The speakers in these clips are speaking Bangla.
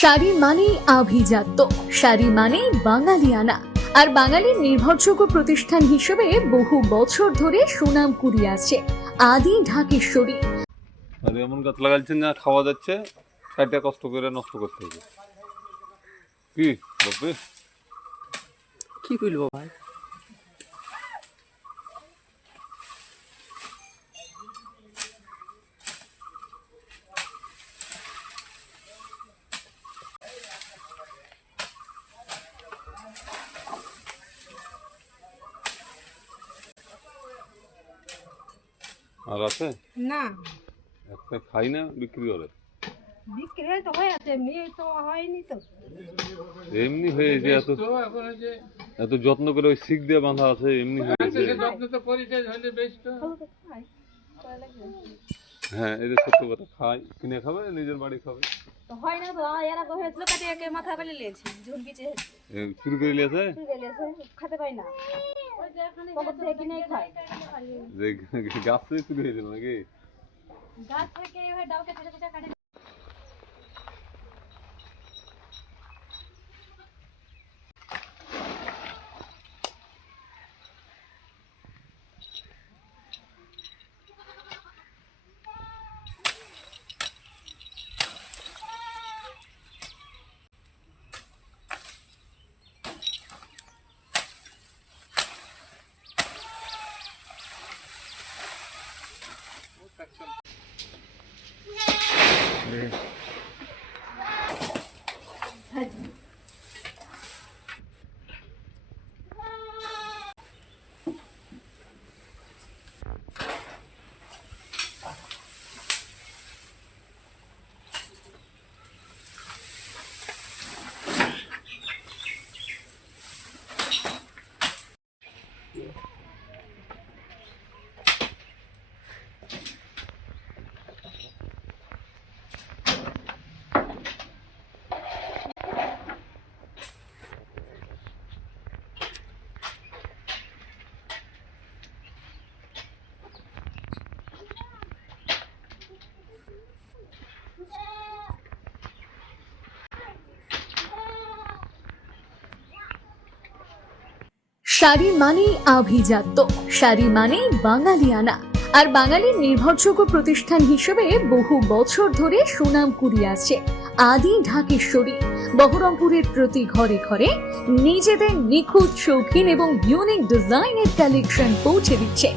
শাড়ি মানেই আভিজাত্য, শাড়ি মানেই বাঙালিয়ানা, আর বাঙালির নির্ভরযোগ্য প্রতিষ্ঠান হিসেবে বহু বছর ধরে সুনাম কুড়িয়ে আসছে আদি ঢাকেশ্বরী। আর এমন গাছ লাগাচ্ছেন না খাওয়া যাচ্ছে, কাটা কষ্ট করে নষ্ট করতে হবে। কি বলবে কি বলবো ভাই? আর আছে না, একটা খাই না বিক্রি করে, বিক্রি হয় তো হয়ে আছে, এমনি তো হয়নি তো। এমনি হয়ে যে এত যত্ন করে ওই শিক দিয়ে বাঁধা আছে, এমনি হয়েছে। হ্যাঁ, এই যে সত্য কথা, খাই কিনে খাবে, নিজের বাড়ি খাবে। তো হয় না তো, এরা হয়েছিল কাটে একে মাথা ফেলে নিয়েছি, ঝুলকিছে চুরি করে নিয়েছে, খেতে পাই না, কবর থেকে কিনে খাই। যে গাছ থেকে চুরি হয়েছিল নাকি? গাছ থেকে এইভাবে ডাল কেটে কেটে কাটে। শাড়ি মানেই আভিজাত্য, শাড়ি মানেই বাঙালিয়ানা, আর বাঙালির নির্ভরযোগ্য প্রতিষ্ঠান হিসেবে বহু বছর ধরে সুনাম কুড়িয়ে আসছে আদি ঢাকেশ্বরী। বহরমপুরের প্রতি ঘরে ঘরে নিজেদের নিখুঁত, শৌখিন এবং ইউনিক ডিজাইনের কালেকশন পৌঁছে দিচ্ছে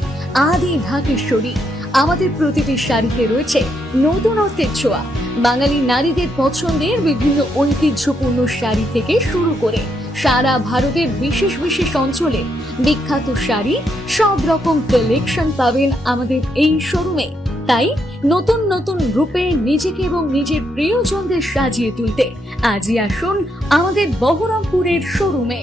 আদি ঢাকেশ্বরী। আমাদের প্রতিটি শাড়িতে রয়েছে নতুনত্বের ছোঁয়া। বাঙালি নারীদের পছন্দের বিভিন্ন ঐতিহ্যপূর্ণ শাড়ি থেকে শুরু করে সারা ভারতের বিশেষ বিশেষ অঞ্চলে বিখ্যাত শাড়ি, সব রকম কালেকশন পাবেন আমাদের এই শোরুমে। তাই নতুন নতুন রূপে নিজেকে এবং নিজের প্রিয়জনদের সাজিয়ে তুলতে আজই আসুন আমাদের বহরমপুরের শোরুমে।